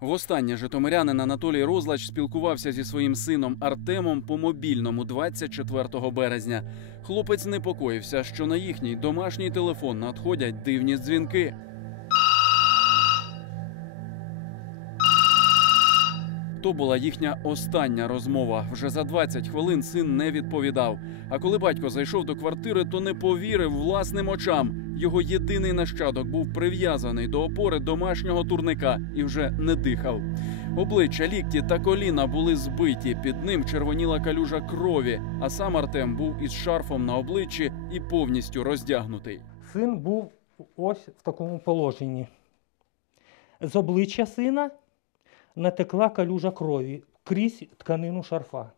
Востаннє житомирянин Анатолій Розлач спілкувався зі своїм сином Артемом по мобільному 24 березня. Хлопець непокоївся, що на їхній домашній телефон надходять дивні дзвінки. То була їхня остання розмова. Вже за 20 хвилин син не відповідав. А коли батько зайшов до квартири, то не повірив власним очам. Його єдиний нащадок був прив'язаний до опори домашнього турника і вже не дихав. Обличчя, лікті та коліна були збиті. Під ним червоніла калюжа крові. А сам Артем був із шарфом на обличчі і повністю роздягнутий. Син був ось в такому положенні. З обличчя сина натекла калюжа крові крізь тканину шарфа.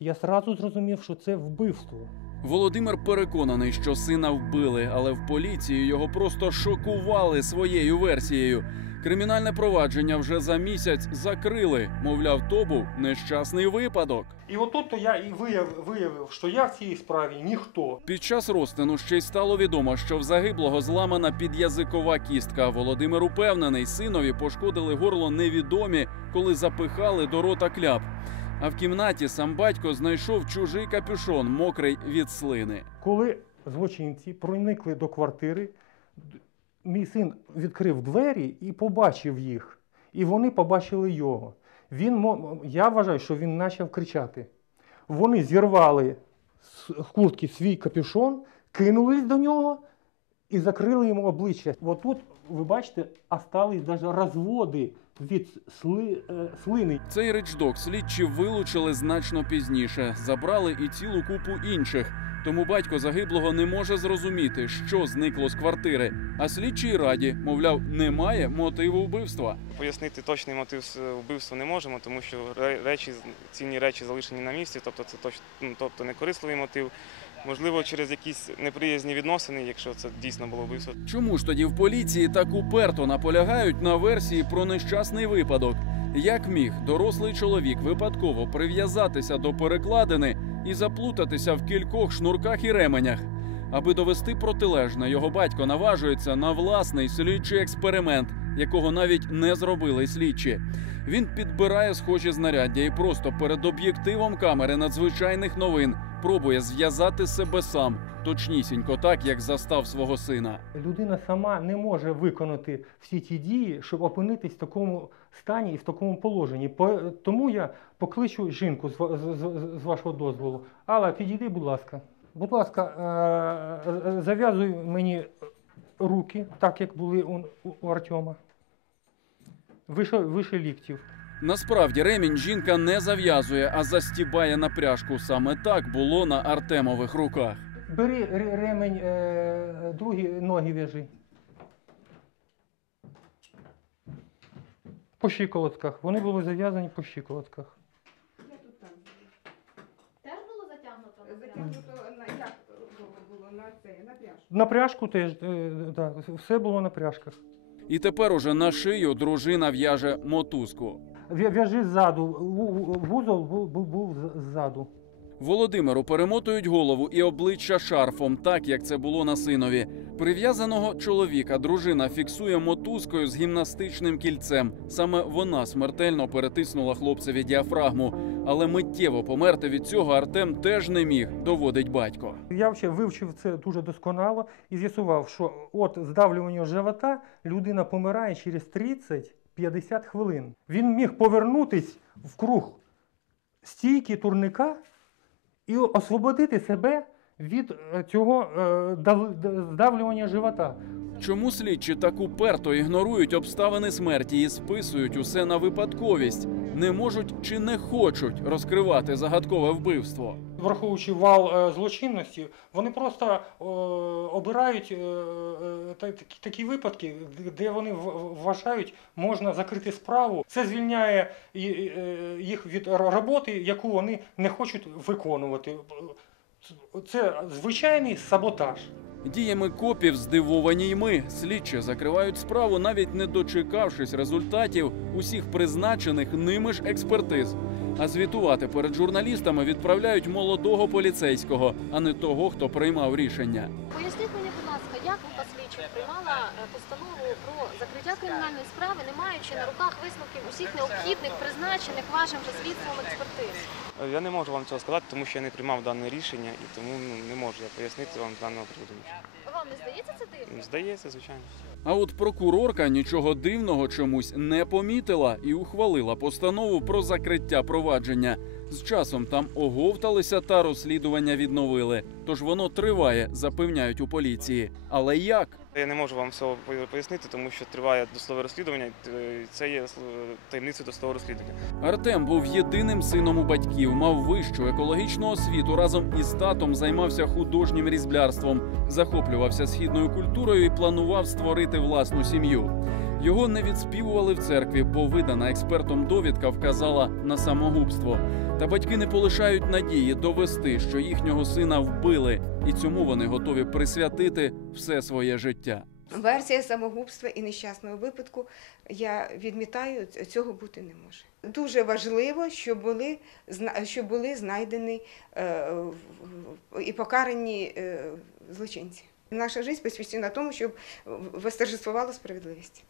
Я сразу зрозумів, що це вбивство. Володимир переконаний, що сина вбили, але в поліції його просто шокували своєю версією. Кримінальне провадження вже за місяць закрили. Мовляв, то був нещасний випадок. І отут то я і виявив, виявив, що я в цій справі ніхто. Під час розтину ще й стало відомо, що в загиблого зламана під'язикова кістка. Володимир упевнений, синові пошкодили горло невідомі, коли запихали до рота кляп. А в кімнаті сам батько знайшов чужий капюшон, мокрий від слини. Коли злочинці проникли до квартири, мій син відкрив двері і побачив їх. І вони побачили його. Він, я вважаю, що він почав кричати. Вони зірвали з куртки свій капюшон, кинулись до нього і закрили йому обличчя. Отут, ви бачите, остались навіть розводи від сли, е, слини. Цей речдок слідчі вилучили значно пізніше, забрали і цілу купу інших. Тому батько загиблого не може зрозуміти, що зникло з квартири. А слідчі й раді, мовляв, немає мотиву вбивства. Пояснити точний мотив вбивства не можемо, тому що речі, цінні речі залишені на місці, тобто це точно, ну, тобто не корисливий мотив. Можливо, через якісь неприязні відносини, якщо це дійсно було вбивство. Чому ж тоді в поліції так уперто наполягають на версії про нещасний випадок? Як міг дорослий чоловік випадково прив'язатися до перекладини і заплутатися в кількох шнурках і ременях? Аби довести протилежне, його батько наважується на власний слідчий експеримент, якого навіть не зробили слідчі. Він підбирає схожі знаряддя і просто перед об'єктивом камери надзвичайних новин пробує зв'язати себе сам, точнісінько так, як застав свого сина. Людина сама не може виконати всі ті дії, щоб опинитись в такому стані і в такому положенні. По- Тому я покличу жінку з, з- з- з вашого дозволу. Алла, підійди, будь ласка. Будь ласка, е, е, зав'язуй мені руки, так як були у- у Артема. Вище, вище ліктів. Насправді ремінь жінка не зав'язує, а застібає на пряжку. Саме так було на Артемових руках. Бери ре- ремень, е, другі ноги в'яжи. По щиколотках. Вони були зав'язані по щиколотках. Теж було затягнуто? на Затягнуто на як було, на це, на пляж. На пряжку теж, е, да, все було на пряжках. І тепер уже на шию дружина в'яже мотузку. В'я- В'яжи ззаду, ву- ву- вузол був, був, ззаду. Володимиру перемотують голову і обличчя шарфом, так як це було на синові. Прив'язаного чоловіка дружина фіксує мотузкою з гімнастичним кільцем. Саме вона смертельно перетиснула хлопцеві діафрагму. Але миттєво померти від цього Артем теж не міг, доводить батько. Я взагалі вивчив це дуже досконало і з'ясував, що от здавлювання живота людина помирає через 30-50 хвилин. Він міг повернутись в круг стійки турника і освободити себе від е, цього е, здавлювання живота. Чому слідчі так уперто ігнорують обставини смерті і списують усе на випадковість? Не можуть чи не хочуть розкривати загадкове вбивство? Враховуючи вал е, злочинності, вони просто е, обирають е, та- такі, випадки, де вони вважають, можна закрити справу. Це звільняє їх від роботи, яку вони не хочуть виконувати. Це звичайний саботаж. Діями копів здивовані й ми. Слідчі закривають справу, навіть не дочекавшись результатів усіх призначених ними ж експертиз. А звітувати перед журналістами відправляють молодого поліцейського, а не того, хто приймав рішення. Поясніть мені, будь ласка, як група слідчих приймала е, постанову про закриття кримінальної справи, не маючи на руках висновків усіх необхідних, призначених вашим же слідством експертиз. Е, Я не можу вам цього сказати, тому що я не приймав дане рішення і тому ну, не можу я пояснити вам даного приводу. Вам не здається це дивним? Здається, звичайно. А от прокурорка нічого дивного чомусь не помітила і ухвалила постанову про закриття провадження. З часом там оговталися та розслідування відновили. Тож воно триває, запевняють у поліції. Але як? Я не можу вам всього пояснити, тому що триває досудове розслідування. і, е, Це є е, таємницею досудового розслідування. Артем був єдиним сином у батьків, мав вищу екологічну освіту. Разом із татом займався художнім різблярством, захоплювався східною культурою і планував створити власну сім'ю. Його не відспівували в церкві, бо видана експертом довідка вказала на самогубство. Та батьки не полишають надії довести, що їхнього сина вбили, і цьому вони готові присвятити все своє життя. Версія самогубства і нещасного випадку я відмітаю, цього бути не може. Дуже важливо, щоб були, щоб були знайдені е, і покарані е, злочинці. Наша життя посвящена тому, щоб восторжествувала справедливість.